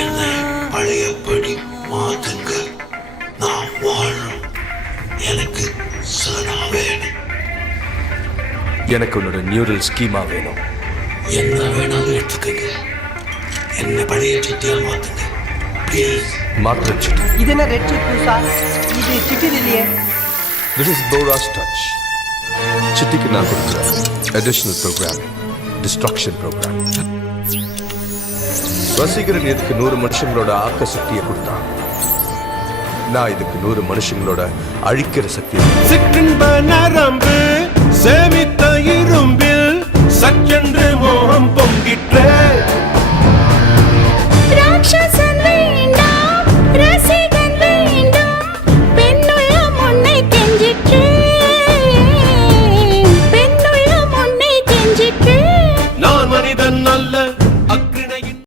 என்ன பழையபடி மாத்துங்க. நான் வாழணும். எனக்கு சனா வேணும். எனக்கு உன்னோட நியூரல் ஸ்கீமா வேணும். என்ன வேணாலும் எடுத்துக்கங்க. என்ன பழைய சிட்டியால் மாத்துங்க ப்ளீஸ். மாத்திர சிட்டி. இது என்ன ரெட் சிட் பூசா? இது சிட்டில் இல்லையே. This is Bora's touch. சிட்டிக்கு நான் கொடுக்குற additional programming, destruction program. Vaseegaran இதுக்கு 100 மனுஷங்களோட ஆக்க சக்தியை கொடுத்தான். நான் இதுக்கு 100 மனுஷங்களோட அழிக்கிற சக்தியை. சிற்றின்ப நரம்பு சேமித்த இரும்பில் சற்றென்று மோகம் பொங்கிற்று.